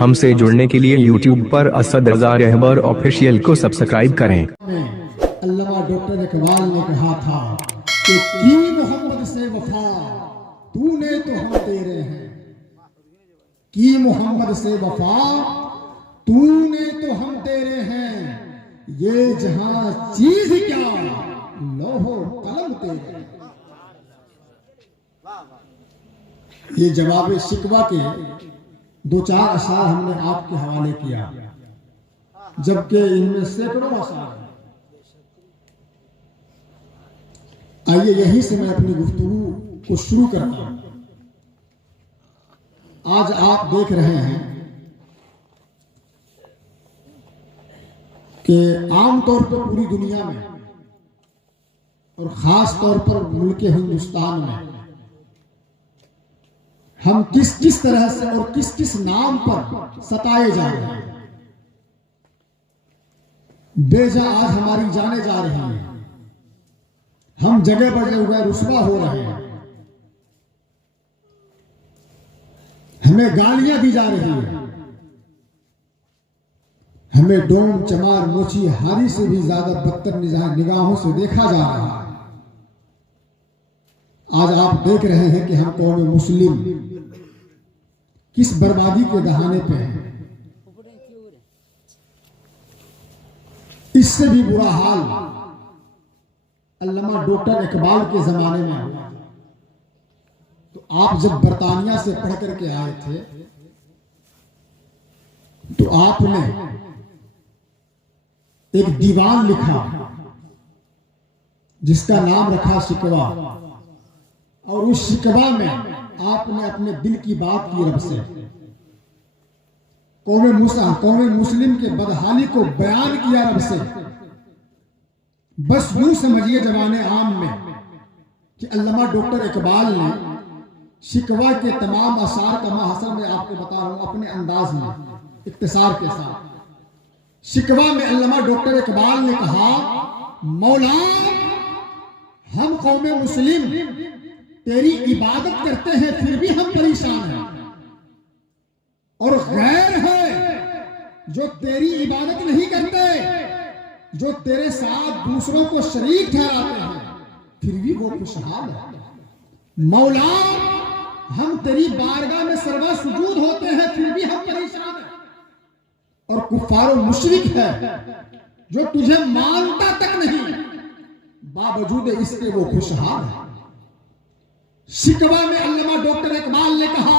हमसे जुड़ने के लिए YouTube पर असद रज़ा रहबर ऑफिशियल को सब्सक्राइब करें। अल्लामा डॉक्टर इकबाल ने कहा था कि की मोहम्मद से वफा तूने तो हम तेरे हैं, की मोहम्मद से वफा तूने तो हम तेरे हैं, ये जहां चीज क्या लोहो कलम तेरे। ये जवाब शिकवा के दो चार अशार हमने आपके हवाले किया, जबकि इनमें सैकड़ों अशार हैं। आइए यहीं से मैं अपनी गुफ्तगू को शुरू करता हूं। आज आप देख रहे हैं कि आमतौर पर पूरी दुनिया में और खास तौर पर मुल्क हिंदुस्तान में हम किस किस तरह से और किस किस नाम पर सताए जा रहे हैं। बेजा आज हमारी जाने जा रही है, हम जगह पर जगह रुस्वा हो रहे हैं, हमें गालियां दी जा रही है, हमें डोम चमार मोची हारी से भी ज्यादा बदतर निगाहों से देखा जा रहा है। आज आप देख रहे हैं कि हम कौम मुस्लिम किस बर्बादी के दहाने पे हैं। इससे भी बुरा हाल अल्लामा डॉक्टर इकबाल के जमाने में हुआ। तो आप जब बरतानिया से पढ़ करके आए थे तो आपने एक दीवान लिखा जिसका नाम रखा शिकवा, और उस शिकवा में आपने अपने दिल की बात की रब से, कौम मुस्लिम के बदहाली को बयान किया रब से। बस यूं समझिए जवाने आम में कि अल्लामा डॉक्टर इकबाल ने शिकवा के तमाम अशार का महासर में आपको बता रहा हूं अपने अंदाज में इख्तिसार के साथ। शिकवा में अल्लामा डॉक्टर इकबाल ने कहा, मौला हम कौम मुस्लिम तेरी इबादत करते हैं फिर भी हम परेशान हैं, और गैर है जो तेरी इबादत नहीं करते, जो तेरे साथ दूसरों को शरीक ठहराते हैं फिर भी वो खुशहाल है। मौला हम तेरी बारगाह में सर्वा सुजूद होते हैं फिर भी हम परेशान हैं, और कुफार मुशरिक है जो तुझे मानता तक नहीं बावजूद इसके वो खुशहाल है। शिकवा में अल्लामा डॉक्टर इकबाल ने कहा,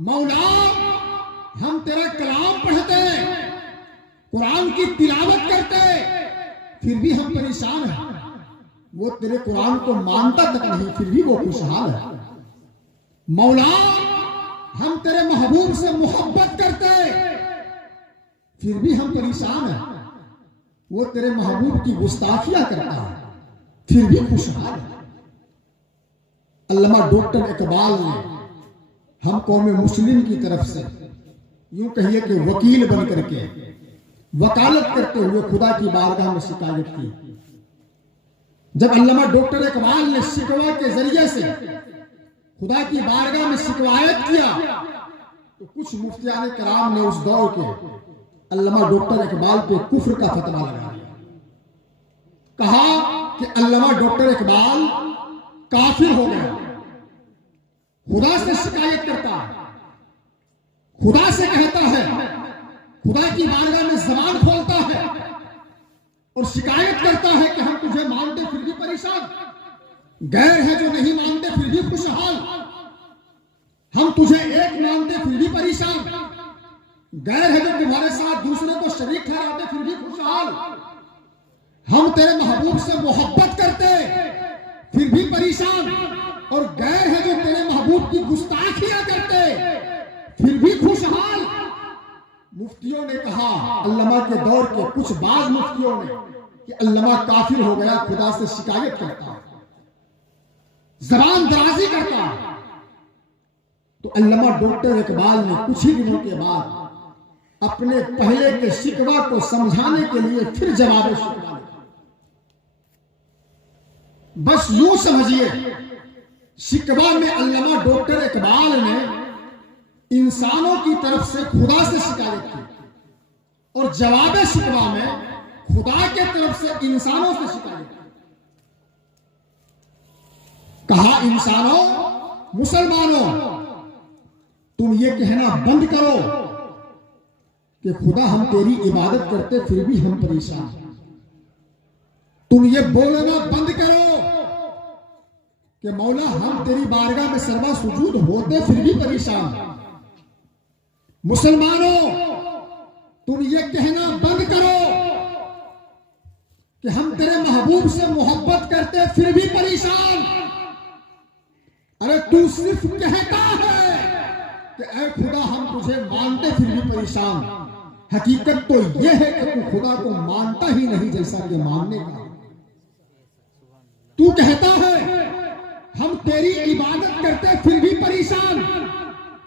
मौला हम तेरा कलाम पढ़ते, कुरान की तिलावत करते फिर भी हम परेशान हैं। वो तेरे कुरान को मानता तक नहीं फिर भी वो खुशहाल है। मौला हम तेरे महबूब से मोहब्बत करते फिर भी हम परेशान हैं। वो तेरे महबूब की गुस्ताखियां करता है फिर भी खुशहाल है। अल्लामा डॉक्टर इकबाल ने हम कौम मुस्लिम की तरफ से यूं कहिए कि वकील बन करके वकालत करते हुए खुदा की बारगाह में शिकायत की। जब अल्लामा डॉक्टर इकबाल ने शिकवा के जरिए से खुदा की बारगाह में शिकायत किया तो कुछ मुफ्तियान कराम ने उस दौर के अल्लामा डॉक्टर इकबाल पे कुफ्र का फतवा लगा दिया। कहा कि अल्लामा डॉक्टर इकबाल काफिर हो गया, खुदा से शिकायत करता है, खुदा से कहता है, खुदा की बारगाह में जबान खोलता है और शिकायत करता है कि हम तुझे मानते फिर भी परेशान, गैर है जो नहीं मानते फिर भी खुशहाल, हम तुझे एक मानते फिर भी परेशान, गैर है जो तुम्हारे साथ दूसरों को शरीक ठहराते फिर भी खुशहाल, हम तेरे महबूब से मोहब्बत करते फिर भी परेशान, और गैर है जो तेरे महबूब की गुस्ताखियां करते फिर भी खुशहाल। मुफ्तियों ने कहा, अल्लामा के दौर के कुछ बाज मुफ्तियों ने, कि अल्लामा काफिर हो गया, खुदा से शिकायत करता, जबान दराजी करता। तो अल्लामा डॉक्टर इकबाल ने कुछ ही दिनों के बाद अपने पहले के शिकवा को समझाने के लिए फिर जवाब शिकवा लिखा। बस यूं समझिए, शिकवा में अल्लामा डॉक्टर इकबाल ने इंसानों की तरफ से खुदा से शिकायत की और जवाब शिकवा में खुदा के तरफ से इंसानों से शिकायत की। कहा, इंसानों, मुसलमानों, तुम ये कहना बंद करो कि खुदा हम तेरी इबादत करते फिर भी हम परेशान। तुम ये बोलना बंद करो कि मौला हम तेरी बारगाह में सर्वा सुजूद होते फिर भी परेशान। मुसलमानों, तुम ये कहना बंद करो कि हम तेरे महबूब से मोहब्बत करते फिर भी परेशान। अरे तू सिर्फ कहता है कि ऐ खुदा हम तुझे मानते फिर भी परेशान। हकीकत तो यह है कि तू खुदा को मानता ही नहीं जैसा कि मानने का। तू कहता है हम तेरी इबादत करते फिर भी परेशान।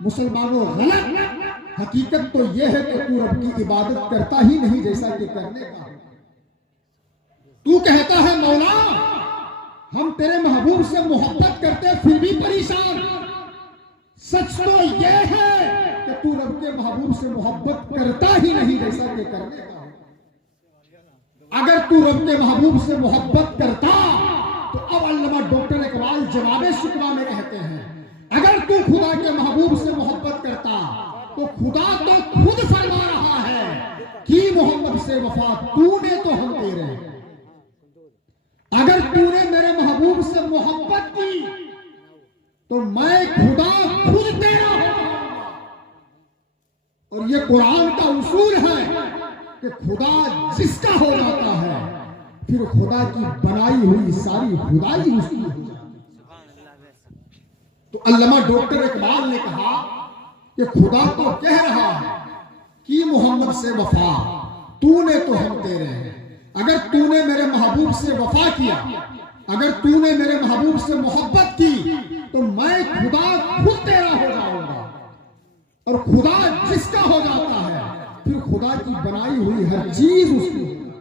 मुसलमानों, गलत। हकीकत तो यह है कि तू रब की इबादत करता ही नहीं जैसा कि करने का। तू कहता है मौला हम तेरे महबूब से मोहब्बत करते फिर भी परेशान। सच तो यह है कि तू रब के महबूब से मोहब्बत करता ही नहीं जैसा कि करने का। अगर तू रब के महबूब से मोहब्बत करता तो अब अल्लामा डॉक्टर इकबाल जवाब शिकवा में कहते हैं, अगर तू खुदा के महबूब से मोहब्बत करता तो खुदा तो खुद फरमा रहा है कि मोहम्मद से वफा तूने तो हम तेरे। अगर तूने मेरे महबूब से मोहब्बत की तो मैं खुदा खुद तेरा हूं। और ये कुरान का उसूल है कि खुदा जिसका हो जाता है फिर खुदा की बनाई हुई सारी खुदाई उसकी हो जाती है। तो अल्लामा डॉक्टर इकबाल ने कहा कि खुदा तो कह रहा है कि मोहम्मद से वफा तूने तो हम तेरे हैं। अगर तूने मेरे महबूब से वफा किया, अगर तूने मेरे महबूब से मोहब्बत की तो मैं खुदा खुद तेरा हो जाऊंगा। और खुदा जिसका हो जाता है फिर खुदा की बनाई हुई हर चीज उसकी हो जाती है।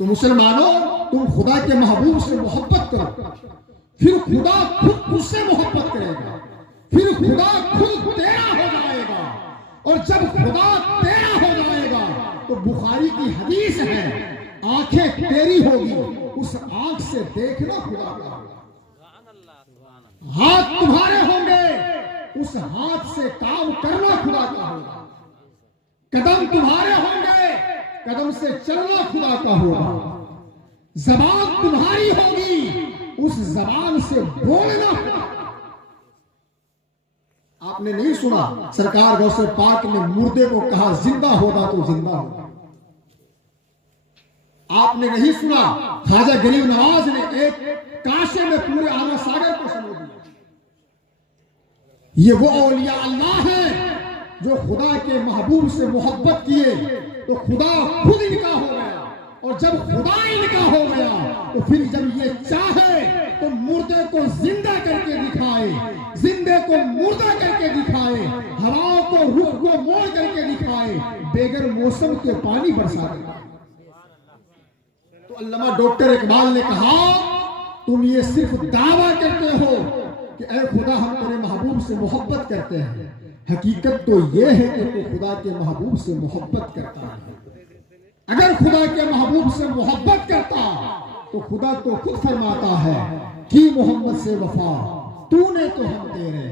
तो मुसलमानों, तुम खुदा के महबूब से मोहब्बत करो, फिर खुदा खुद उससे मोहब्बत करेगा, फिर खुदा खुद तेरा हो जाएगा। और जब खुदा तेरा हो जाएगा तो बुखारी की हदीस है, आंखें तेरी होगी, उस आंख से देखना खुदा का होगा। हाथ तुम्हारे होंगे, उस हाथ से काम करना खुदा का होगा। कदम तुम्हारे होंगे, कदम से चलना खुदा का होगा। जबान तुम्हारी होगी, उस जबान से बोलना खुदा। आपने नहीं सुना सरकार गौसे पाक ने मुर्दे को कहा जिंदा होगा तो जिंदा होगा। आपने नहीं सुना ख्वाजा गरीब नवाज ने एक काशे में पूरे आना सागर को समझ दिया। ये वो औलिया अल्लाह है जो खुदा के महबूब से मोहब्बत किए तो खुदा खुद इनका हो गया। और जब खुदा इनका हो गया तो फिर जब ये चाहे तो मुर्दे को जिंदा करके दिखाए, जिंदे को मुर्दा करके दिखाए, हवाओं को रुख को मोड़ करके दिखाए, बेगर मौसम के पानी बरसा दे। तो अल्लामा डॉक्टर इकबाल ने कहा तुम ये सिर्फ दावा करते हो कि ऐ खुदा हम तेरे महबूब से मोहब्बत करते हैं। हकीकत तो ये है कि तू खुदा के महबूब से मोहब्बत करता है। अगर खुदा के महबूब से मोहब्बत करता तो खुदा तो खुद फरमाता है कि मोहम्मद से वफा तूने तो हम तेरे।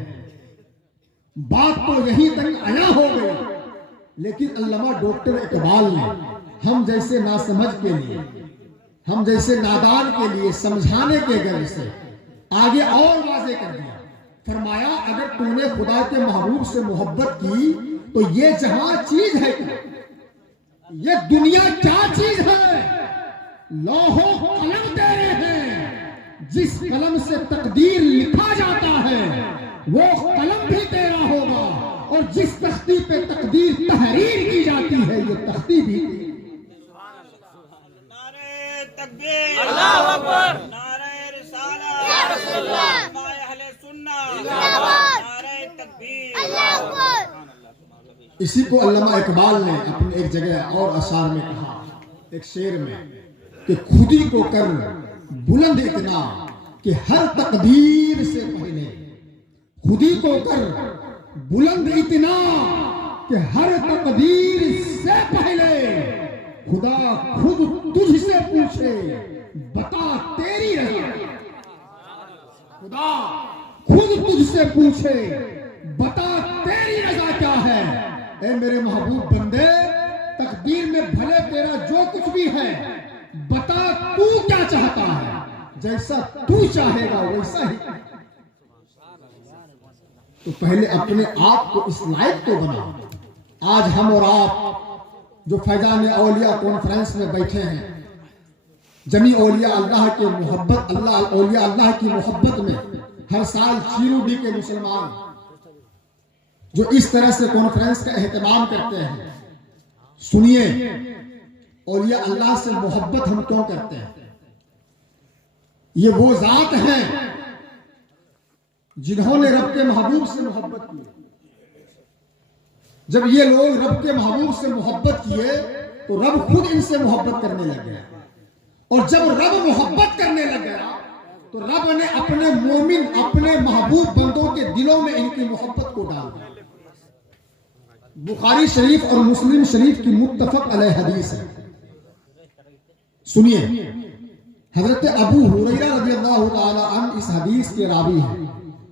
बात तो यही तक आया हो गई, लेकिन अल्लामा डॉक्टर इकबाल ने हम जैसे नासमझ के लिए, हम जैसे नादान के लिए समझाने के गर्ज से आगे और वाजे कर दिया। फरमाया अगर तूने खुदा के महबूब से मोहब्बत की तो ये जहां चीज है, ये दुनिया क्या चीज है? लौहो कलम तेरे हैं, जिस कलम से तकदीर लिखा जाता है वो कलम भी तेरा होगा। और जिस तख्ती पे तकदीर तहरीर की जाती है ये तख्ती भी। नारे तकबीर, अल्लाहू अकबर, नारे रिसालत, या रसूलल्लाह, नारे अहले सुन्नत, जिंदाबाद, नारे तकबीर, अल्लाहू अकबर। इसी को अल्लामा इकबाल ने अपने एक जगह और अशार में कहा, एक शेर में, कि खुदी को कर बुलंद इतना कि हर तकदीर से पहले खुदी को कर बुलंद इतना कि हर तकदीर से पहले खुदा खुद तुझसे पूछे बता तेरी रजा। खुदा खुद तुझसे पूछे बता तेरी रजा क्या है। ए मेरे महबूब बंदे, तकदीर में भले तेरा जो कुछ भी है, बता तू क्या चाहता है। जैसा तू चाहेगा वैसा ही। तो पहले अपने आप को इस लायक तो बना। आज हम और आप जो फैजान औलिया कॉन्फ्रेंस में बैठे हैं, जमी औलिया अल्लाह के मोहब्बत, अल्लाह औलिया अल्लाह की मोहब्बत में हर साल चीरूडी के मुसलमान जो इस तरह से कॉन्फ्रेंस का एहतमाम करते हैं, सुनिए औलिया अल्लाह से मोहब्बत हम क्यों करते हैं। ये वो जात है जिन्होंने रब के महबूब से मोहब्बत की। जब ये लोग रब के महबूब से मोहब्बत किए तो रब खुद इनसे मोहब्बत करने लग गया। और जब रब मोहब्बत करने लग गया तो रब ने अपने मोमिन, अपने महबूब बंदों के दिलों में इनकी मोहब्बत को डाल दिया। बुखारी शरीफ और मुस्लिम शरीफ की मुत्तफक अलैह हदीस है। सुनिए, हजरत अबू हुरैरा रज़ियल्लाहु ताला अन्हु इस हदीस के रावी हैं।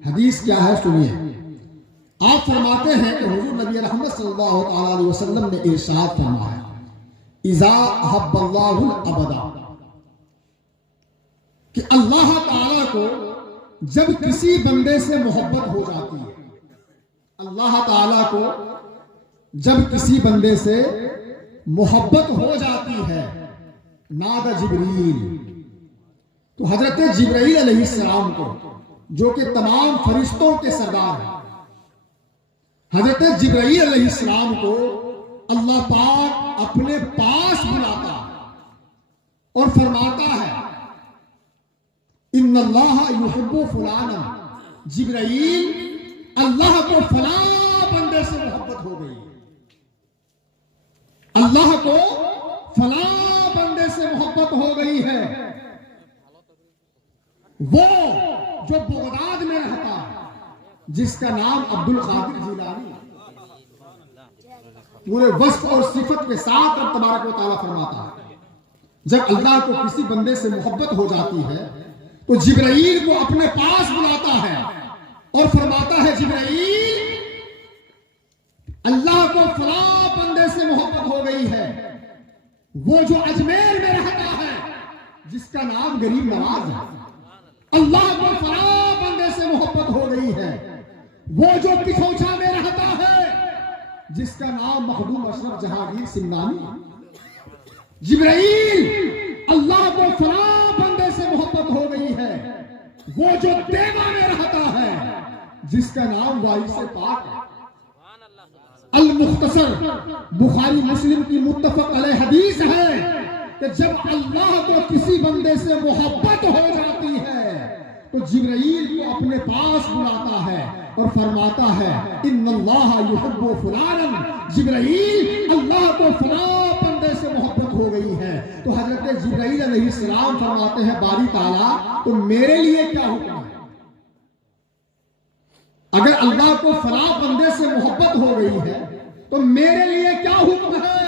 हदीस क्या है सुनिए। आप फरमाते हैं कि हुजूर नबी रहमत सल्लल्लाहु अलैहि वसल्लम ने इरशाद फरमाया, इज़ा हब्बल्लाहुल अबदा, कि अल्लाह ताला को जब किसी बंदे से मोहब्बत हो जाती है, अल्लाह ताला को जब किसी बंदे से मोहब्बत हो जाती है, नादा जिब्रील, तो हजरत जिब्राइल अलैहिस्सलाम को, जो कि तमाम फरिश्तों के सरदार हैं, हजरत जिब्राइल अलैहिस्सलाम को अल्लाह पाक अपने पास बुलाता और फरमाता है, इन्नल्लाह युहिब्बु फुलाना, जिब्राइल अल्लाह को फला बंदे से मोहब्बत हो गई, अल्लाह को फला बंदे से मोहब्बत हो गई है। वो जो बगदाद में रहता है, जिसका नाम अब्दुल कादिर जिलानी, पूरे वस्फ और सिफत के साथ रब तबारक व तआला फरमाता है, जब अल्लाह को किसी बंदे से मोहब्बत हो जाती है तो जिब्राइल को अपने पास बुलाता है और फरमाता है, जिब्राइल अल्लाह को फला बंदे से मोहब्बत हो गई है, वो जो अजमेर में रहता है, जिसका नाम गरीब नवाज है, अल्लाह को फला बंदे से मोहब्बत हो गई है, वो जो पिछौछा में रहता है, जिसका नाम मखदूम अशरफ जहांगीर सिंगानी, जिब्राइल अल्लाह को फला बंदे से मोहब्बत हो गई है, वो जो देवा में रहता है, जिसका नाम वारिस पाक है। अल मुख्तसर बुखारी मुस्लिम की मुत्तफक अलैह हदीस है कि जब अल्लाह को किसी बंदे से मोहब्बत हो जाती है तो जिब्राइल को अपने पास बुलाता है और फरमाता है, इन्नल्लाह युहिब्बु फुलानन, जिब्राइल अल्लाह को फला बंदे से मोहब्बत हो गई है। तो हजरत जिब्राइल अलैहिस्सलाम फरमाते हैं, बारी ताला तो मेरे लिए क्या हुक्म है। अगर अल्लाह को फला बंदे से मोहब्बत हो गई है तो मेरे लिए क्या हुक्म है।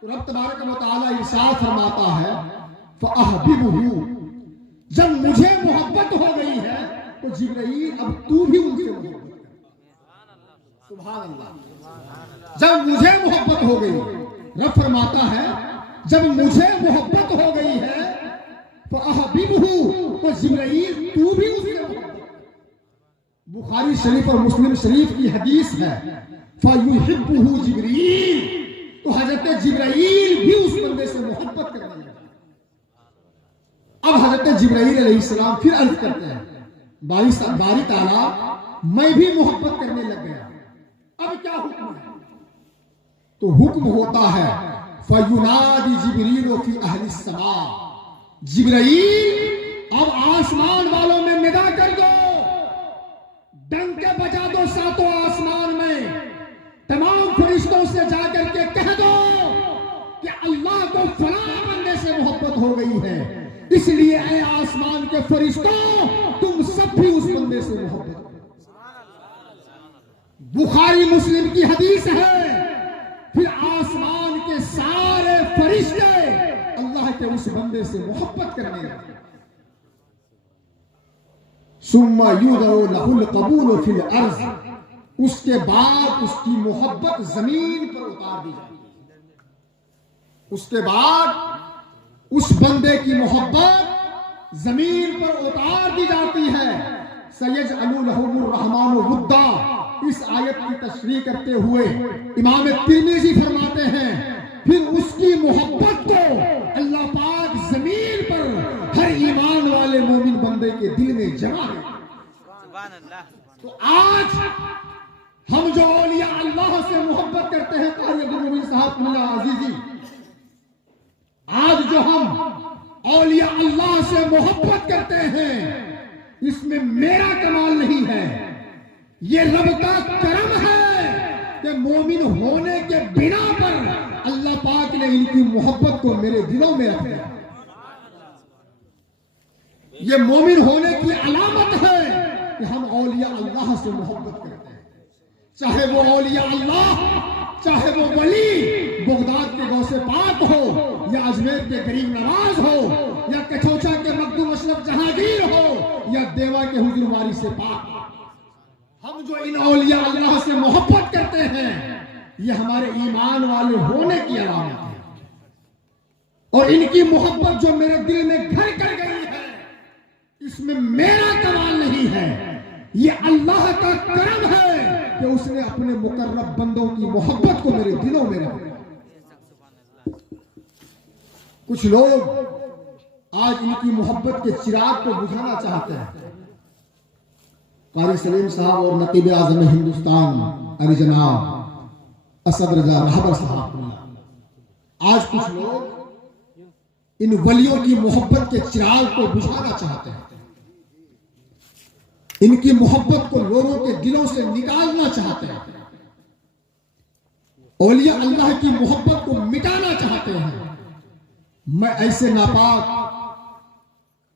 तो रब तबारक व तआला इरशाद फरमाता है, फअहबिबहु, जब मुझे मोहब्बत हो गई है तो जिब्राइल अब तू भी उनसे मोहब्बत कर। सुभान अल्लाह। जब मुझे मोहब्बत हो गई, रब फरमाता है जब मुझे मोहब्बत हो गई है तो अहबिबहु, तो जिब्राइल तू भी उससे मोहब्बत। बुखारी शरीफ और मुस्लिम शरीफ की हदीस है, फयुहिब्बुहु जिब्रील, तो हजरत जिब्राइल भी उस बंदे से मोहब्बत करने लगे। अब हजरत जिब्राइल अलैहिस्सलाम फिर अर्ज करते हैं, बारी ताला मैं भी मोहब्बत करने लग गया, अब क्या हुक्म है। तो हुक्म होता है, फयुनादी जिब्रील फी अहली समा, जिब्राइल अब आसमान वालों में निदा कर दो, डंके बजा दो सातों आसमान में, तमाम फरिश्तों से जाकर के कह दो कि अल्लाह को फला बंदे से मोहब्बत हो गई है, इसलिए ऐ आसमान के फरिश्तों तुम सब भी उस बंदे से मोहब्बत करो। बुखारी मुस्लिम की हदीस है। फिर आसमान के सारे फरिश्ते अल्लाह के उस बंदे से मोहब्बत करने लगे। सुम्मा युदउ लहुल कबूल फिल अर्ज़, उसके बाद उसकी मोहब्बत जमीन पर उतार दी जाती है। उसके बाद उस बंदे की मोहब्बत जमीन पर उतार दी जाती है। सयजअलु लहुमुर रहमानु वुद्दा, इस आयत की तशरीह करते हुए इमाम तिर्मिज़ी फरमाते हैं फिर उसकी मोहब्बत को अल्लाह पाक जमीन पर हर ईमान वाले मोमिन बंदे के दिल में जमा है। तो आज हम जो औलिया अल्लाह से मोहब्बत करते हैं, कारी अब्दुल मोमिन साहब मुल्ला अजीजी, आज जो हम औलिया अल्लाह से मोहब्बत करते हैं, इसमें मेरा कमाल नहीं है, ये रब का करम है कि मोमिन होने के बिना पर अल्लाह पाक ने इनकी मोहब्बत को मेरे दिलों में रख दिया। ये मोमिन होने की अलामत है कि हम औलिया अल्लाह से मोहब्बत करते हैं। चाहे वो औलिया अल्लाह, चाहे वो वली बगदाद के गौसे पाक हो, या अजमेर के गरीब नवाज हो, या कठौचा के मखदूम अशरफ जहांगीर हो, या देवा के हुजूर वारी से पाक, हम जो इन औलिया अल्लाह से मोहब्बत करते हैं, ये हमारे ईमान वाले होने की अलामत है। और इनकी मोहब्बत जो मेरे दिल में घर कर गई है, इसमें मेरा कमाल नहीं है, ये अल्लाह का करम है कि उसने अपने मुकर्रब बंदों की मोहब्बत को मेरे दिलों में रखा। कुछ लोग आज इनकी मोहब्बत के चिराग को बुझाना चाहते हैं। कारी सलीम साहब और नकीब आज़म हिंदुस्तान अली जनाब असद रजा रहबर साहब, आज कुछ लोग इन वलियों की मोहब्बत के चिराग को बुझाना चाहते हैं, इनकी मोहब्बत को लोगों के दिलों से निकालना चाहते हैं, औलिया अल्लाह की मोहब्बत को मिटाना चाहते हैं। मैं ऐसे नापाक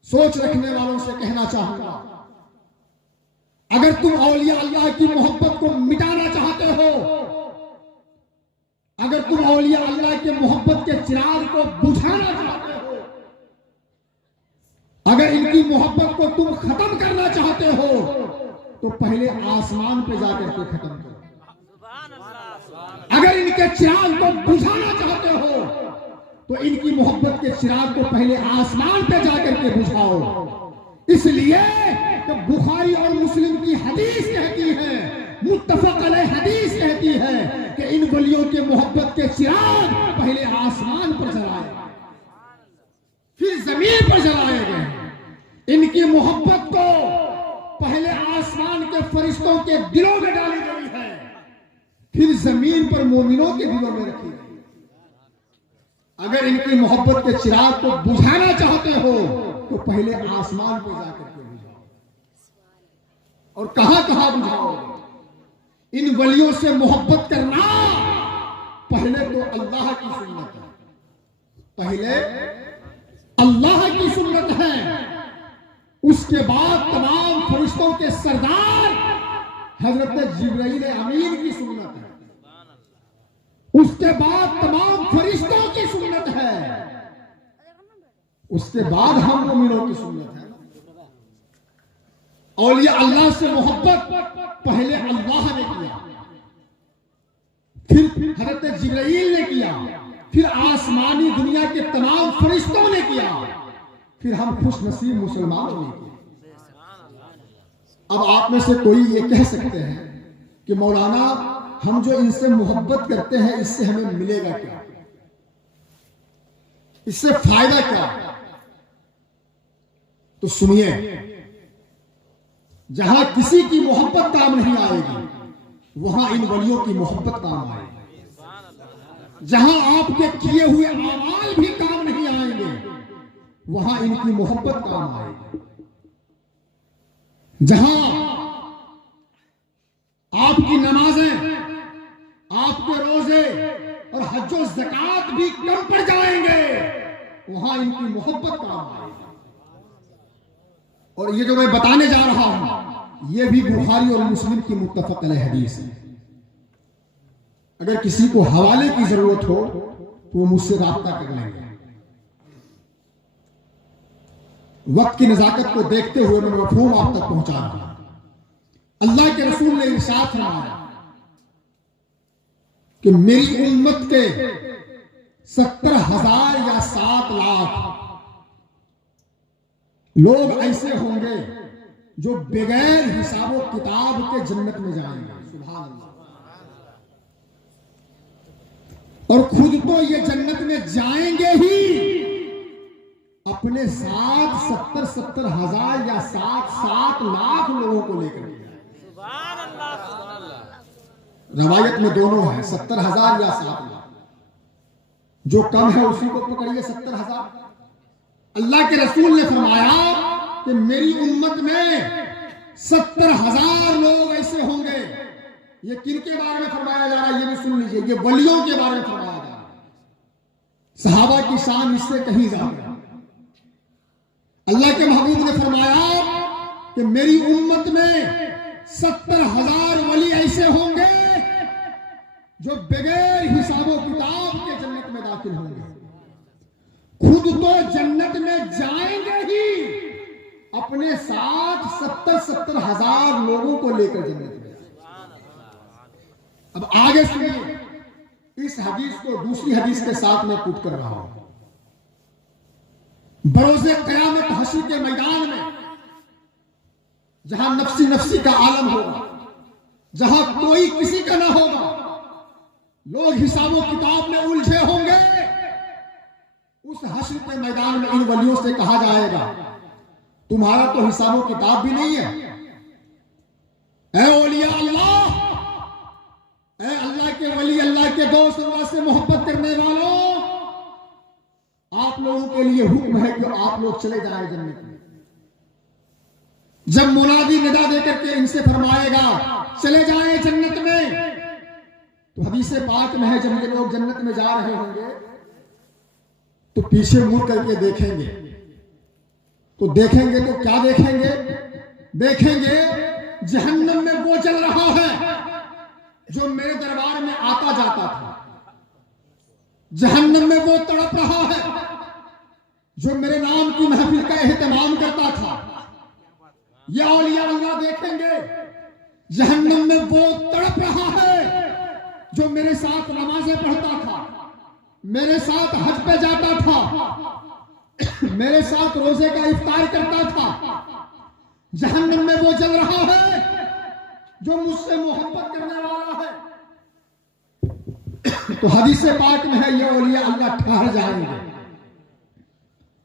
सोच रखने वालों से कहना चाहूंगा, अगर तुम औलिया अल्लाह की मोहब्बत को मिटाना चाहते हो, अगर तुम औलिया अल्लाह के मोहब्बत के चिराग को बुझाना चाहते हो, अगर इनकी मोहब्बत को तुम खत्म करना चाहते हो, तो पहले आसमान पे जाकर के खत्म करो। अगर इनके चिराग को बुझाना चाहते हो, तो इनकी मोहब्बत के चिराग को पहले आसमान पे जाकर के बुझाओ। इसलिए कि बुखारी और मुस्लिम की हदीस कहती है, मुत्तफक अलैह हदीस कहती है कि इन वलियों के मोहब्बत के चिराग पहले आसमान पर जलाए, फिर जमीन पर जलाए गए। इनकी मोहब्बत को पहले आसमान के फरिश्तों के दिलों में डाली गई है, फिर जमीन पर मोमिनों के दिलों में रखी गई। अगर इनकी मोहब्बत के चिराग को बुझाना चाहते हो, तो पहले आसमान पर जाकर के बुझाओ। और कहां कहां बुझाओगे? इन वलियों से मोहब्बत करना पहले तो अल्लाह की सुन्नत है, पहले अल्लाह की सुन्नत है, उसके बाद तमाम फरिश्तों के सरदार हजरत जिब्राइल अमीन की सुन्नत है, उसके बाद तमाम फरिश्तों की सुन्नत है, उसके बाद हम मोमिनों की सुन्नत है। औलिया अल्लाह से मोहब्बत पहले अल्लाह ने किया, फिर हजरत जिब्राइल ने किया, फिर आसमानी दुनिया के तमाम फरिश्तों ने किया, फिर हम खुश नसीब मुसलमानों ने किया। अब आप में से कोई ये कह सकते हैं कि मौलाना हम जो इनसे मोहब्बत करते हैं, इससे हमें मिलेगा क्या, इससे फायदा क्या? तो सुनिए, जहां किसी की मोहब्बत काम नहीं आएगी, वहां इन वलियों की मोहब्बत काम आएगी। जहां आपके किए हुए अमाल भी काम नहीं आएंगे, वहां इनकी मोहब्बत काम आएगी। जहां आपकी नमाजें, आपके रोजे और हज्जो ज़कात भी कम पड़ जाएंगे, वहां इनकी मोहब्बत काम आएगी। और ये जो मैं बताने जा रहा हूं, ये भी बुखारी और मुस्लिम की मुत्तफक अलैह हदीस है। अगर किसी को हवाले की जरूरत हो तो वो मुझसे राब्ता कर लेंगे। वक्त की नजाकत को देखते हुए मैं मफहूम आप तक पहुंचा रहा हूं। अल्लाह के रसूल ने इरशाद फरमाया कि मेरी उम्मत के 70,000 या 7 लाख लोग ऐसे होंगे जो बगैर हिसाब व किताब के जन्नत में जाएंगे। सुभान अल्लाह। और खुद तो ये जन्नत में जाएंगे ही, अपने साथ 70,000 या 7 लाख लोगों को लेकर। रवायत में दोनों है, 70,000 या 7 लाख। जो कम है उसी को पकड़िए, 70,000। अल्लाह के रसूल ने फरमाया कि मेरी उम्मत में 70,000 लोग ऐसे होंगे। ये किनके बारे में फरमाया जा रहा है ये भी सुन लीजिए, ये वलियों के बारे में फरमाया जा रहा है। सहाबा की शान इससे कहीं ज्यादा। अल्लाह के महबूब ने फरमाया कि मेरी उम्मत में 70,000 वली ऐसे होंगे जो बगैर हिसाबो किताब के जन्नत में दाखिल होंगे। खुद तो जन्नत में जाएंगे ही, अपने साथ 70,000 लोगों को लेकर जन्नत में। अब आगे सुनिए, इस हदीस को दूसरी हदीस के साथ मैं पुट कर रहा हूं। बरोज़े क़यामत हश्र के मैदान में जहां नफ्सी नफ्सी का आलम होगा, जहां कोई किसी का ना होगा, लोग हिसाबो किताब में उलझे होंगे, उस हश्र के मैदान में इन वलियों से कहा जाएगा तुम्हारा तो हिसाबो किताब भी नहीं है। ऐ औलिया अल्लाह, ऐ अल्लाह के वली, अल्लाह के दोस्त, अल्लाह से मोहब्बत करने वालों, आप लोगों के लिए हुक्म है कि आप लोग चले जाए जन्नत में। जब मुनादी निदा देकर के इनसे फरमाएगा चले जाए जन्नत में, तो हदीस पाक में है जब ये लोग जन्नत में जा रहे होंगे तो पीछे मुड़ करके देखेंगे, तो देखेंगे तो क्या देखेंगे? देखेंगे जहन्नम में वो चल रहा है जो मेरे दरबार में आता जाता था। जहन्नम में वो तड़प रहा है जो मेरे नाम की महफिल का एहतमाम करता था। या औलिया अल्लाह देखेंगे जहन्नम में वो तड़प रहा है जो मेरे साथ नमाजें पढ़ता था, मेरे साथ हज पे जाता था, मेरे साथ रोजे का इफ्तार करता था। जहन्नम में वो जल रहा है जो मुझसे मोहब्बत करने वाला है। तो हदीस पाक में है ये औलिया अल्लाह ठहर जाएंगे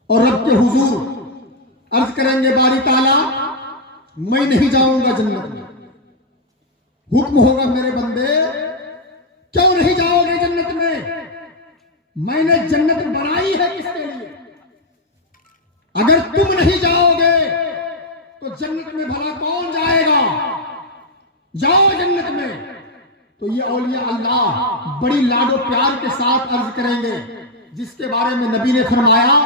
और रब के हुजूर अर्ज करेंगे बारी ताला मैं नहीं जाऊंगा जन्नत में। हुक्म होगा मेरे बंदे क्यों नहीं जाओगे जन्नत में? मैंने जन्नत बनाई है किसके लिए? अगर तुम नहीं जाओगे तो जन्नत में भला कौन जाएगा? जाओ जन्नत में। तो ये औलिया अल्लाह बड़ी लाडो प्यार के साथ अर्ज करेंगे, जिसके बारे में नबी ने फरमाया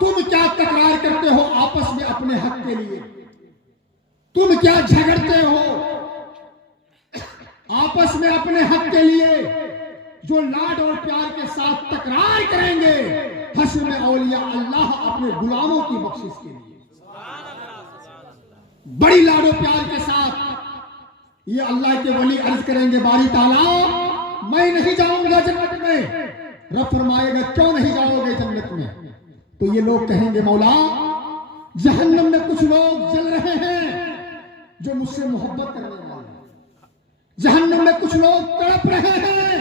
तुम क्या तकरार करते हो आपस में अपने हक के लिए? तुम क्या झगड़ते हो आपस में अपने हक के लिए? जो लाड और प्यार के साथ तकरार करेंगे हश्र में औलिया अल्लाह अपने गुलामों की बख्शिश के लिए बड़ी लाडो प्यार के साथ ये अल्लाह के वली अर्ज करेंगे बारी ताला मैं नहीं जाऊंगा जन्नत में। रब फरमाएगा क्यों नहीं जाओगे जन्नत में? तो ये लोग कहेंगे मौला जहन्नम में कुछ लोग जल रहे हैं जो मुझसे मोहब्बत करने वाले हैं, जहन्नम में कुछ लोग तड़प रहे हैं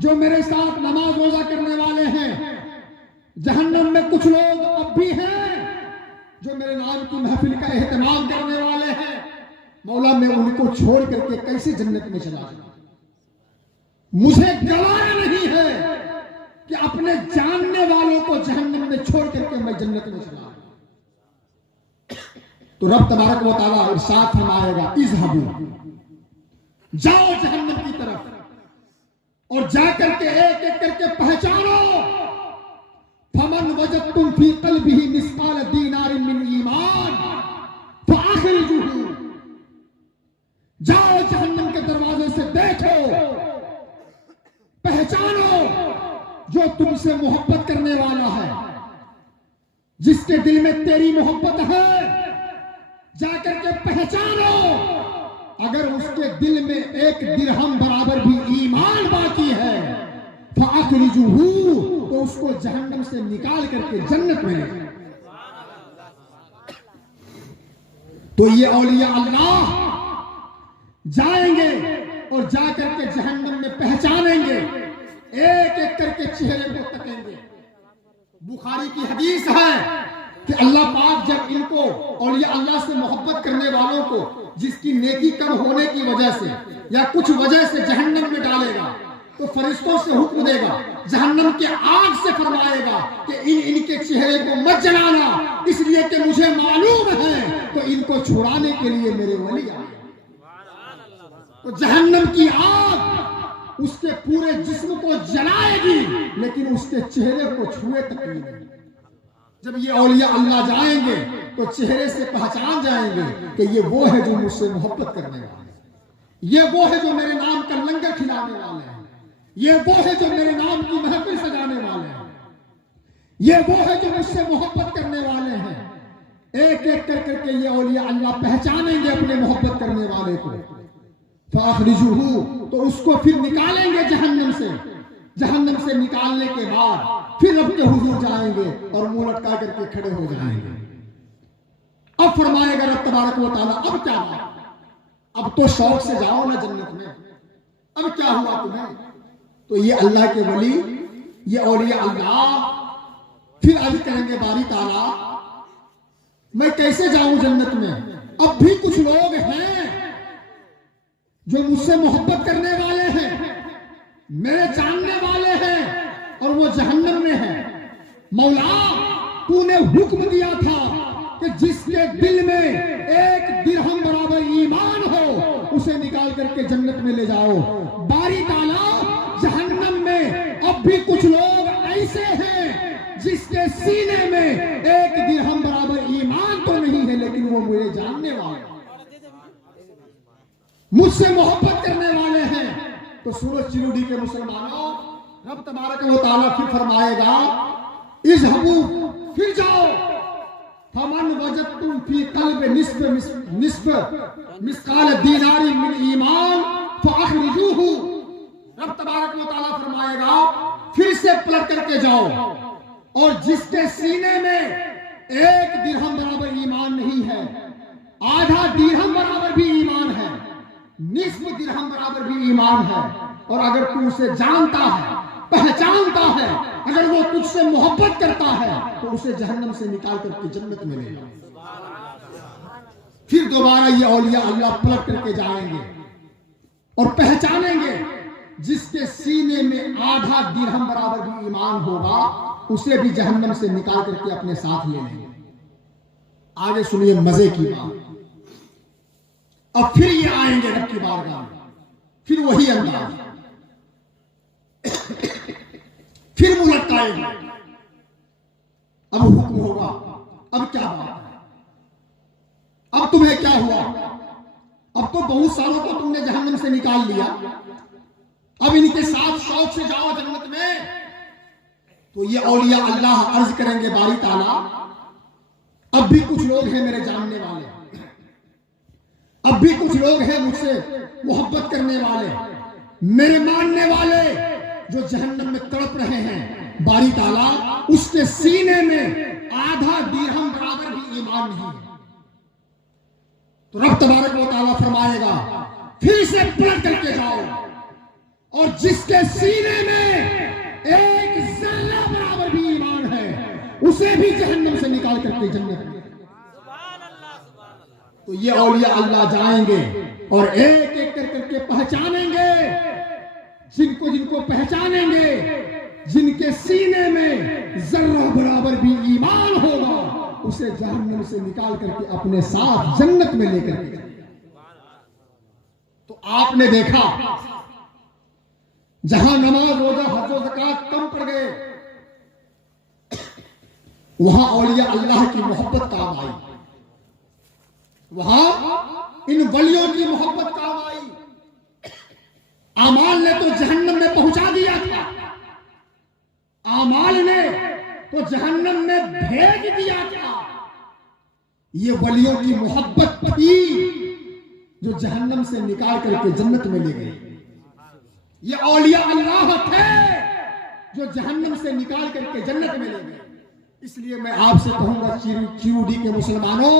जो मेरे साथ नमाज रोजा करने वाले हैं, जहन्नम में कुछ लोग अब भी हैं जो मेरे नाम की महफिल का एहतमाम करने वाले हैं। मौला मैं उनको छोड़ करके कैसे जन्नत में चला जाऊं? मुझे गवारा नहीं है कि अपने जानने वालों को जहन्नम में छोड़ करके मैं जन्नत में चला जाऊं। तो रब तबारक व तआला इरशाद फरमाएगा इज़हबू, जाओ जहन्नम की तरफ और जाकर के एक एक करके पहचानो। फमन वजदतुम फी क़ल्बिही मिस्क़ाल दीनारिन मिन ईमान फअख़रिजूहू, जाओ जहन्नम के दरवाजे से देखो तुमसे मोहब्बत करने वाला है, जिसके दिल में तेरी मोहब्बत है, जाकर के पहचानो। अगर उसके दिल में एक दिरहम बराबर भी ईमान बाकी है, फाखरिजुहू, तो उसको जहन्नम से निकाल करके जन्नत में ले जाओ। तो ये औलिया अल्लाह जाएंगे और जाकर के जहन्नम में पहचानेंगे, एक एक करके चेहरे को तकेंगे। बुखारी की हदीस है कि अल्लाह पाक जब इनको औलिया अल्लाह से मोहब्बत करने वालों को जिसकी नेकी कम होने की वजह से या कुछ वजह से जहन्नम में डालेगा, तो फरिश्तों से हुक्म देगा, जहन्नम के आग से फरमाएगा कि इनके चेहरे को मत जलाना, इसलिए कि मुझे मालूम है तो इनको छुड़ाने के लिए मेरे वली आए। तो जहन्नम की आग उसके पूरे जिस्म को जलाएगी, लेकिन उसके चेहरे को छुए तक नहीं। जब ये औलिया अल्लाह जाएंगे तो चेहरे से पहचान जाएंगे कि ये वो है जो मुझसे मोहब्बत करने वाले हैं, ये वो है जो मेरे नाम का लंगर खिलाने वाले हैं, ये वो है जो मेरे नाम की महफिल सजाने वाले हैं, ये वो है जो मुझसे मोहब्बत करने वाले हैं। एक एक कर करके ये औलिया अल्लाह पहचानेंगे अपने मोहब्बत करने वाले को। फाखरिजुहू, तो उसको फिर निकालेंगे जहन्नम से। जहन्नम से निकालने के बाद फिर रब के हुजूर जाएंगे और मुंह लटका करके खड़े हो जाएंगे। अब फरमाएगा रब तबारक व तआला, अब क्या हुआ? अब तो शौक से जाओ ना जन्नत में, अब क्या हुआ तुम्हें? तो ये अल्लाह के वली, ये औलिया अल्लाह फिर अर्ज करेंगे, बारी ताला मैं कैसे जाऊं जन्नत में? अब भी कुछ लोग हैं जो मुझसे मोहब्बत करने वाले हैं, मेरे जानने वाले हैं, और वो जहन्नम में है। मौला, तूने हुक्म दिया था कि जिसके दिल में एक दिरहम बराबर ईमान हो उसे निकाल करके जन्नत में ले जाओ। बारी ताला, जहन्नम में अब भी कुछ लोग ऐसे हैं जिसके सीने में एक दिरहम बराबर ईमान तो नहीं है, लेकिन वो मेरे जानने वाले, मुझसे मोहब्बत करने वाले हैं। तो सूरज चिरुडी के मुसलमानों, रब तबारक व तआला फिर फरमाएगा, इज़हबू, फिर जाओ, फमन वजदतुम फी कल्ब निस्फ मिस्काल दीनारी मिन ईमान फाखरिजूहू। रब तबारक व तआला फरमाएगा, फिर से पलट करके जाओ और जिसके सीने में एक दिरहम बराबर ईमान नहीं है, आधा दिरहम बराबर भी ईमान है, निस्फ दिरहम बराबर भी ईमान है, और अगर तू उसे जानता है, पहचानता है, अगर वो तुझसे मोहब्बत करता है, तो उसे जहन्नम से निकाल करके जन्नत में ले जाओ। फिर दोबारा ये औलिया अल्लाह पलट करके जाएंगे और पहचानेंगे जिसके सीने में आधा दिरहम बराबर भी ईमान होगा, उसे भी जहन्नम से निकाल करके अपने साथ ले लेंगे। आगे सुनिए मजे की बात। अब फिर ये आएंगे रब की बारगाह में, फिर वही अंदाज, फिर मुंह लटकाएंगे। अब हुक्म होगा, अब क्या बात है, अब तुम्हें क्या हुआ? अब तो बहुत सालों को तुमने जहन्नम से निकाल लिया, अब इनके साथ शौक से जाओ जन्नत में। तो ये औलिया अल्लाह अर्ज करेंगे, बारी ताला, अब भी कुछ लोग हैं मेरे जानने वाले, अब भी कुछ लोग हैं मुझसे मोहब्बत करने वाले, मेरे मानने वाले, जो जहन्नम में तड़प रहे हैं। बारी ताला, उसके सीने में आधा दिरहम बराबर भी ईमान नहीं है। तो रब तबारक व तआला फरमाएगा, फिर से पलट करके जाओ और जिसके सीने में एक जर्रा बराबर भी ईमान है, उसे भी जहन्नम से निकाल करके जन्नत में। तो ये औलिया अल्लाह जाएंगे और एक एक करके पहचानेंगे, जिनको जिनको पहचानेंगे, जिनके सीने में जर्रा बराबर भी ईमान होगा, उसे जहन्नम से निकाल करके अपने साथ जन्नत में लेकर के। तो आपने देखा, जहां नमाज, रोजा, हज और ज़कात कम पड़ गए, वहां औलिया अल्लाह की मोहब्बत काम आई, वहां इन वलियों की मोहब्बत काम आई। आमाल ने तो जहन्नम में पहुंचा दिया था, जहन्नम में भेज दिया था, ये वलियों की मोहब्बत थी जो जहन्नम से निकाल करके जन्नत में ले गए। ये औलिया अल्लाह थे जो जहन्नम से निकाल करके जन्नत में ले गए। इसलिए मैं आपसे कहूंगा चिरूडी के मुसलमानों,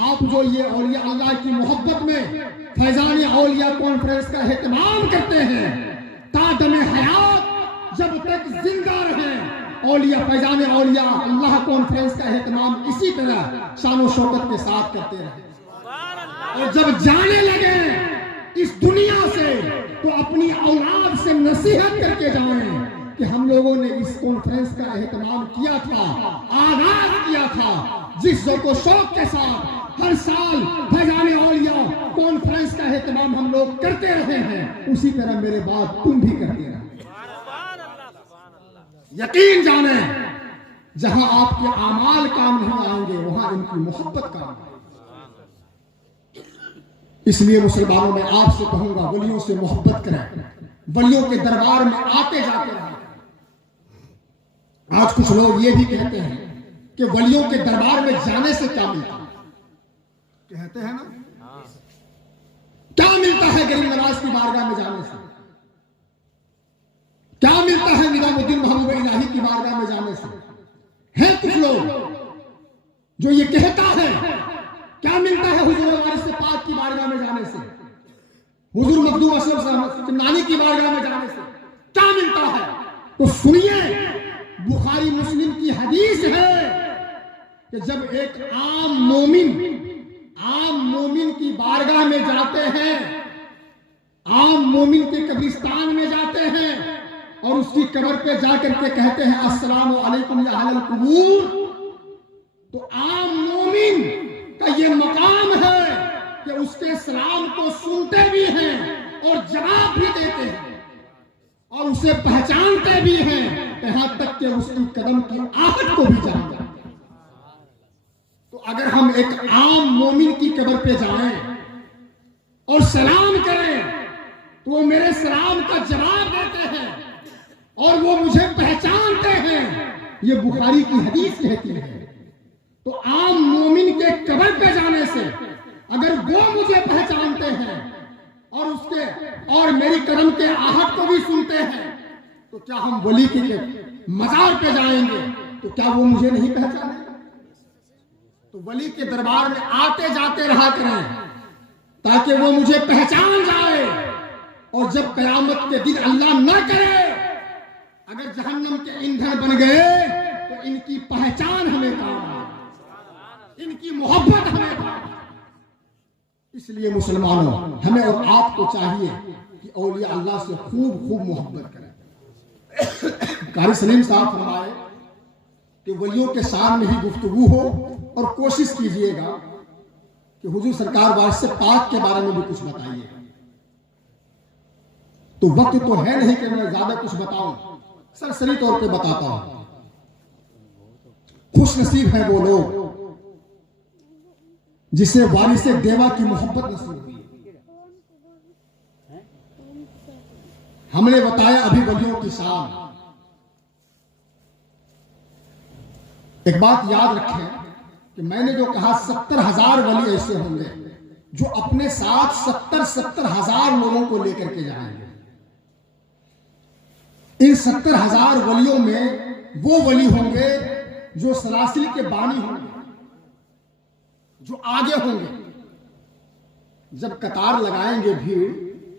आप जो ये औलिया अल्लाह की मोहब्बत में फैजान औलिया कॉन्फ्रेंस का एहतमाम करते हैं, तादम हयात जब तक जिंदा रहे औलिया फैजान औलिया अल्लाह कॉन्फ्रेंस का एहतमाम इसी तरह शान शौकत के साथ करते रहे। और जब जाने लगे इस दुनिया से तो अपनी औलाद से नसीहत करके जाएं कि हम लोगों ने इस कॉन्फ्रेंस का एहतमाम किया था, आगाज किया था, जिस जो शौक के साथ हर साल फैजान औलिया कॉन्फ्रेंस का एहतमाम हम लोग करते रहे हैं, उसी तरह मेरे बाद तुम भी करते रहे। यकीन जाने जहां आपके आमाल काम नहीं आएंगे वहां इनकी मोहब्बत काम आएगी। इसलिए मुसलमानों में आपसे कहूंगा, वलियों से मोहब्बत करें, वलियों के दरबार में आते जाते रहें। आज कुछ लोग ये भी कहते हैं कि वलियों के दरबार में जाने से क्या मिलता है, कहते हैं ना, क्या मिलता है गरीब नवाज की बारगाह में जाने से, क्या मिलता है निजामुद्दीन महबूब इलाही की बारगाह में जाने से। है कुछ लोग जो ये कहता है, क्या मिलता है हुजूर वारिस पाक की बारगाह में जाने से, हुजूर मखदूम असलम नानी की बारगाह में जाने से क्या मिलता है। तो सुनिए, बुखारी मुस्लिम की हदीस है कि जब एक आम मोमिन की बारगाह में जाते हैं, आम मोमिन के कब्रिस्तान में जाते हैं और उसकी कब्र पे जाकर के कहते हैं अस्सलामु अलैकुम या अहलल कुबूर, तो आम मोमिन का ये मकाम है कि उसके सलाम को सुनते भी हैं और जवाब भी देते हैं और उसे पहचानते भी हैं, यहां तक कि उसकी कदम की आहट को भी जानते हैं। तो अगर हम एक आम मोमिन की कब्र पे जाएं और सलाम करें तो वो मेरे सलाम का जवाब देते हैं और वो मुझे पहचानते हैं, ये बुखारी की हदीस कहती है। तो आम मोमिन के कब्र पे जाने से अगर वो मुझे पहचानते हैं और मेरी कदम के आहट को भी सुनते हैं, तो क्या हम वली के मजार पे जाएंगे तो क्या वो मुझे नहीं पहचाने। तो वली के दरबार में आते जाते रहा करें ताकि वो मुझे पहचान जाए, और जब कयामत के दिन अल्लाह न करे अगर जहन्नम के ईंधन बन गए तो इनकी पहचान हमें काम आए, इनकी मोहब्बत हमें काम आए। इसलिए मुसलमानों, हमें और आपको चाहिए कि औलिया अल्लाह से खूब खूब मोहब्बत करें। कारी सलीम साहब फरमाए कि वलियों के सामने ही गुफ्तगू हो और कोशिश कीजिएगा कि हुजूर सरकार वारिस से पाक के बारे में भी कुछ बताइए। तो वक्त तो है नहीं कि मैं ज्यादा कुछ बताऊं, सरसरी तौर पे बताता हूं। खुश नसीब है वो लोग जिसे वारिस देवा की मोहब्बत नसीब हुई। हमने बताया अभी वलियों की शान। एक बात याद रखें कि मैंने जो कहा 70,000 वली ऐसे होंगे जो अपने साथ 70,000 लोगों को लेकर के जाएंगे। इन 70,000 वलियों में वो वली होंगे जो सलासिल के बानी होंगे, जो आगे होंगे। जब कतार लगाएंगे भीड़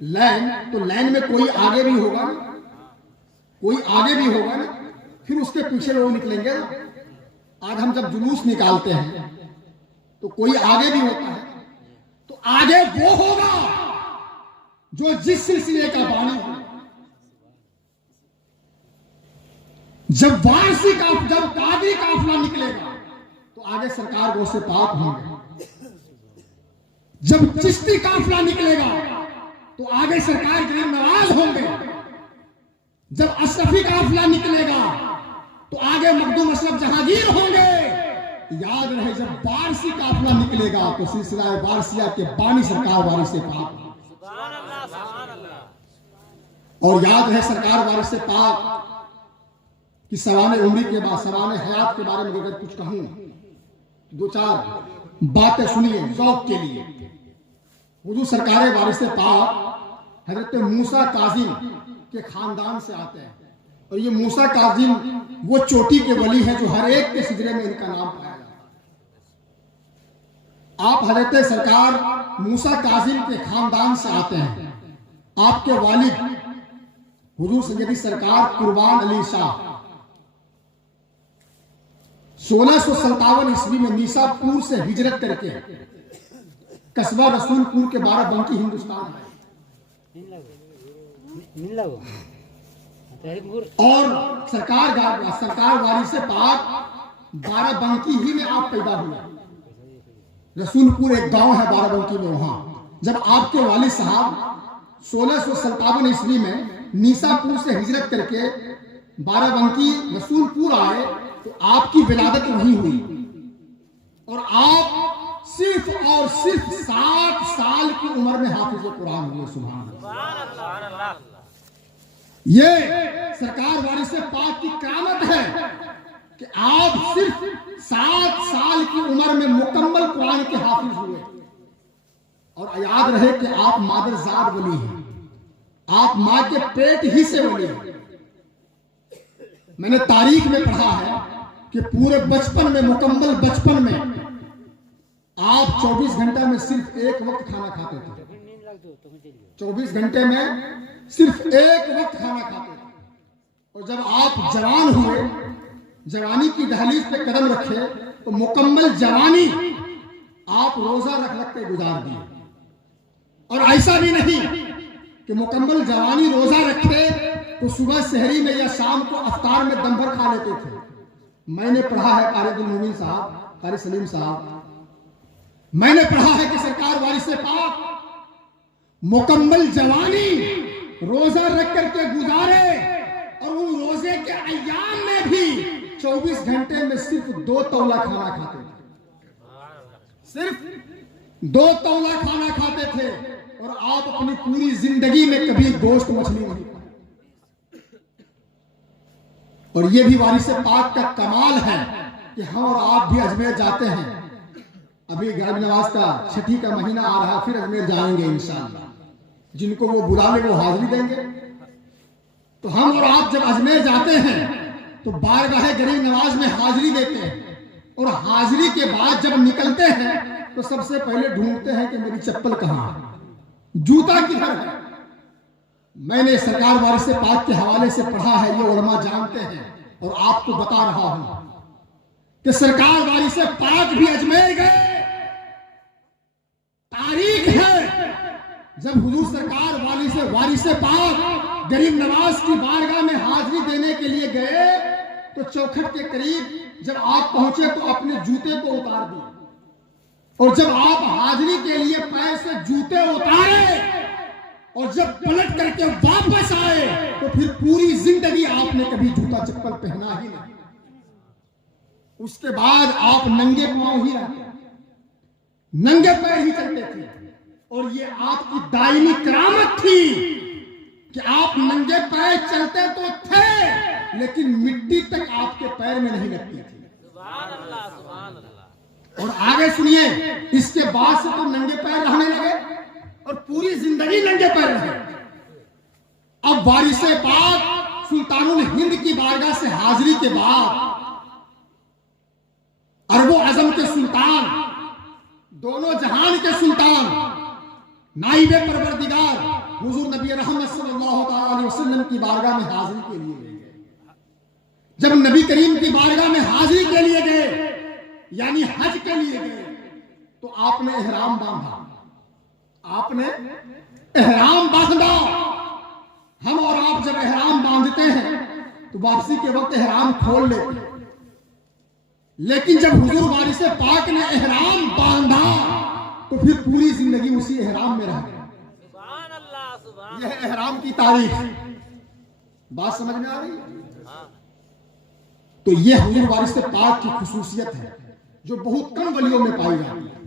लाइन, तो लाइन में कोई आगे भी होगा ना, कोई आगे भी होगा ना, फिर उसके पीछे लोग निकलेंगे। आज हम जब जुलूस निकालते हैं तो कोई आगे भी होता है, तो आगे वो होगा जो जिस सिलसिले का बानी हो। जब वारसी का जब कादी काफिला निकलेगा तो आगे सरकार गौ से पाक होंगे। जब चिश्ती काफिला निकलेगा तो आगे सरकार गरीब नवाज होंगे। जब अशरफी काफिला निकलेगा तो आगे मखदूम असलम जहांगीर होंगे। याद रहे, जब वारसी काफिला निकलेगा तो सिलसिला वारसिया के बानी सरकार वारिस पाक। और याद रहे सरकार वारिस पाक कि सवाने उम्र के बाद सवाने हयात के बारे में अगर कुछ कहूं तो दो चार बातें सुनिए ज़ौक़ के लिए। हुजूर सरकार वारिस पाक हजरत मूसा काजिम के खानदान से आते हैं और ये मूसा काजिम वो चोटी के वली है जो हर एक के सिजरे में इनका नाम पाया जाता है। आप हजरत सरकार मूसा काजिम के खानदान से आते हैं। आपके वालिद हुजूर सैयदी सरकार कुर्बान अली शाह 1657 ईस्वी में नीसापुर से हिजरत करके कस्बा रसूलपुर के बाराबंकी हिंदुस्तान आए और सरकार वारिस पाक बाराबंकी ही में आप पैदा हुए। रसूलपुर एक गांव है बाराबंकी में, वहां जब आपके वालिद साहब 1657 ईस्वी में नीसापुर से हिजरत करके बाराबंकी रसूलपुर आए तो आपकी विलादत वहीं हुई और आप सिर्फ और सिर्फ 7 साल की उम्र में हाफिज कुरान हुए। सुभान अल्लाह। ये सरकार वारिस पाक की करामत है कि आप सिर्फ 7 साल की उम्र में मुकम्मल कुरान के हाफिज हुए। और याद रहे कि आप मादरजाद वली हैं, आप मां के पेट ही से वली हैं। मैंने तारीख में पढ़ा है कि पूरे बचपन में, मुकम्मल बचपन में आप 24 घंटे में सिर्फ एक वक्त खाना खाते थे। 24 घंटे में सिर्फ एक वक्त खाना खाते थे। और जब आप जवान हुए, जवानी की दहलीज पे कदम रखे तो मुकम्मल जवानी आप रोजा रख के गुजार दिए। और ऐसा भी नहीं कि मुकम्मल जवानी रोजा रखे तो सुबह सहरी में या शाम को अफ्तार में दम भर खा लेते थे। मैंने पढ़ा है क़ारिउल मोमिन साहब, क़ारी सलीम साहब, मैंने पढ़ा है कि सरकार वारिस पाक मुकम्मल जवानी रोजा रख करके गुजारे और उन रोजे के अय्याम में भी 24 घंटे में सिर्फ 2 तौला खाना खाते थे। सिर्फ 2 तौला खाना खाते थे और आप अपनी पूरी जिंदगी में कभी गोश्त मछली नहीं खाए। और ये भी वारिस पाक का कमाल है कि हम और आप भी अजमेर जाते हैं। अभी गैब नवाज का छठी का महीना आ रहा, फिर अजमेर जाएंगे इंशाअल्लाह। जिनको वो बुला ले वो हाजिरी देंगे। तो हम और आप जब अजमेर जाते हैं तो बारगाह गरीब नवाज में हाजिरी देते हैं और हाजिरी के बाद जब निकलते हैं तो सबसे पहले ढूंढते हैं कि मेरी चप्पल कहाँ है, जूता किधर है। मैंने सरकार वारिस पाक के हवाले से पढ़ा है, ये उलमा जानते हैं और आपको बता रहा हूं कि सरकार वारिस पाक भी अजमेर गए। तारीख है जब हुजूर सरकार वारिस पाक गरीब नवाज की बारगाह में हाजिरी देने के लिए गए तो चौखट के करीब जब आप पहुंचे तो अपने जूते को उतार दिए और जब आप हाजिरी के लिए पैर से जूते उतारे और जब पलट करके वापस आए तो फिर पूरी जिंदगी आपने कभी जूता चप्पल पहना ही नहीं। उसके बाद आप नंगे पांव ही रहते, नंगे पैर ही चलते थे। और ये आपकी दायमी करामत थी कि आप नंगे पैर चलते तो थे लेकिन मिट्टी तक आपके पैर में नहीं लगती थी। सुभान अल्लाह, सुभान अल्लाह। और आगे सुनिए, इसके बाद से तो नंगे पैर रहने लगे और पूरी जिंदगी नंगे पैर रहे। अब वारिस पाक सुल्तानुल हिंद की बारगाह से हाजिरी के बाद अरबो आजम के सुल्तान, दोनों जहान के सुल्तान, नाइबे परवरदिगार हुजूर नबी रहमत सल्लल्लाहु अलैहि वसल्लम की बारगाह में हाजिरी के लिए गए। जब नबी करीम की बारगाह में हाजिरी के लिए गए यानी हज के लिए गए तो आपने एहराम बांधा, आपने एहराम बांधा। हम और आप जब एहराम बांधते हैं तो वापसी के वक्त एहराम खोल लेते हैं, लेकिन जब हुजूर वारिस पाक ने एहराम बांधा तो फिर पूरी जिंदगी उसी एहराम में रह गए। यह एहराम की तारीख, बात समझ में आ रही है? तो यह हुजूर वारिस पाक की खुसूसियत है जो बहुत कम वलियों में पाई जाती है।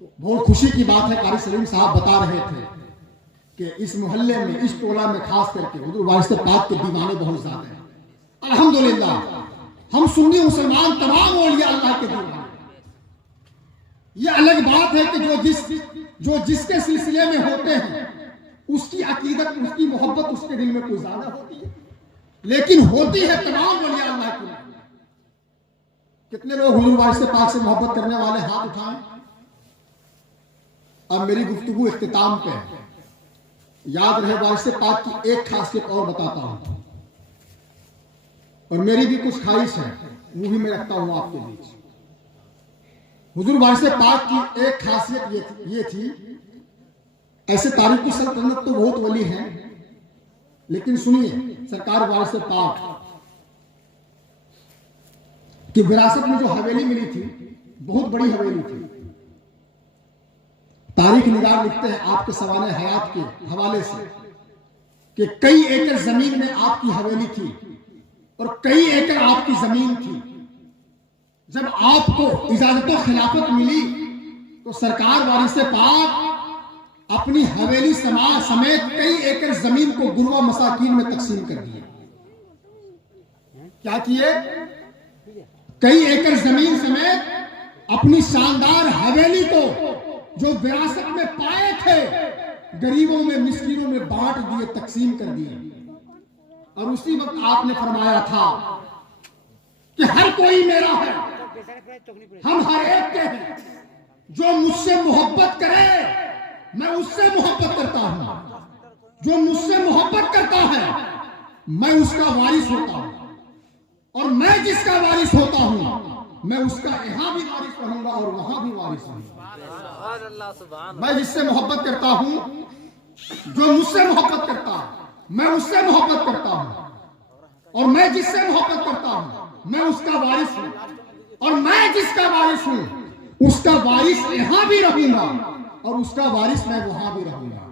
तो बहुत खुशी की बात है, कारी सलीम साहब बता रहे थे कि इस मोहल्ले में, इस टोला में खास करके हुजूर वारिस पाक के दीवाने बहुत ज्यादा हैं। अल्हम्दुलिल्लाह हम सुन्नी मुसलमान तमाम औलिया अल्लाह के दीवाने। ये अलग बात है कि जो जिसके सिलसिले में होते हैं उसकी अकीदत, उसकी मोहब्बत उसके दिल में कुछ ज्यादा होती है, लेकिन होती है तमाम औलिया अल्लाह की। कितने लोग हुजूर वारिस पाक से मोहब्बत करने वाले हाथ उठाएं। अब मेरी गुफ्तगू इख्तिताम पे है। याद रहे वारिस पाक की एक खासियत और बताता हूं, और मेरी भी कुछ ख्वाहिश है, वो भी मैं रखता हूं आपके बीच। हुजूर वारिस पाक की एक खासियत ये थी, ऐसे तारीख की सल्तनत तो बहुत वली हैं, लेकिन सुनिए सरकार वारिस पाक कि विरासत में जो हवेली मिली थी बहुत बड़ी हवेली थी। तारीख निगार लिखते हैं आपके सवाले हयात के हवाले से कि कई एकड़ जमीन में आपकी हवेली थी और कई एकड़ आपकी जमीन थी। जब आपको इजाजत खिलाफत मिली तो सरकार वारिस पाक अपनी हवेली समाज समेत कई एकड़ जमीन को गुरबा मसाकीन में तकसीम कर दिए। क्या किए? कई एकड़ जमीन समेत अपनी शानदार हवेली को जो विरासत में पाए थे गरीबों में, मिस्कीनों में बांट दिए, तकसीम कर दिए। और उसी वक्त आपने फरमाया था कि हर कोई मेरा है, हम हर एक के हैं। जो मुझसे मोहब्बत करे मैं उससे मोहब्बत करता हूं, जो मुझसे मोहब्बत करता है मैं उसका वारिस होता हूं, और मैं जिसका वारिस होता हूं मैं उसका यहां भी वारिस रहूंगा और वहां भी वारिस रहूंगा। मैं जिससे मोहब्बत करता हूं, जो मुझसे मोहब्बत करता है मैं उससे मोहब्बत करता हूं, और मैं जिससे मोहब्बत करता हूं मैं उसका वारिस हूं, और मैं जिसका वारिस हूं उसका वारिस यहां भी रहूंगा और उसका वारिस मैं वहां भी रहूंगा।